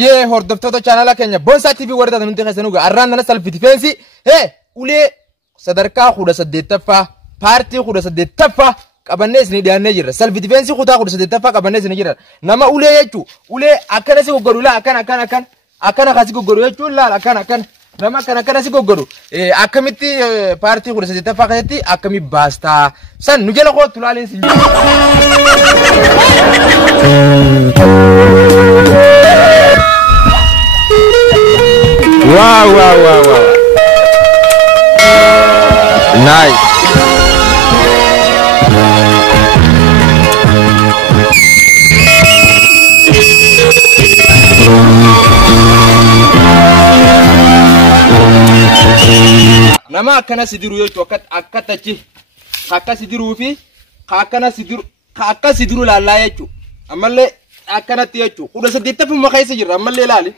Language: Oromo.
Ayyee hordoftoota chaanala keenya Boonsaa TV warra nuti keessanuu arraan nana self defense ulee sadarkaa 18ffaa paartii 18ffaa qabannee isin dhiyaannee jirra. Self defense kutaa 18ffaa qabannee isin jirra. Nama ulee jechuun ulee akkana si goggoru la akkana kasi goggoru jechuun la akkana nama akkana si goggoru akkamitti paartii 18ffaa keessatti akkami baastaa san nu jala kootu laaleen si Wow. Nice. Nama akkana sidiru jechuun akkatachi akka sidiruu fi akka sidiru laallaa jechuun ammallee akkanatti jechuun 18ffaa keessa jirra ammallee laali.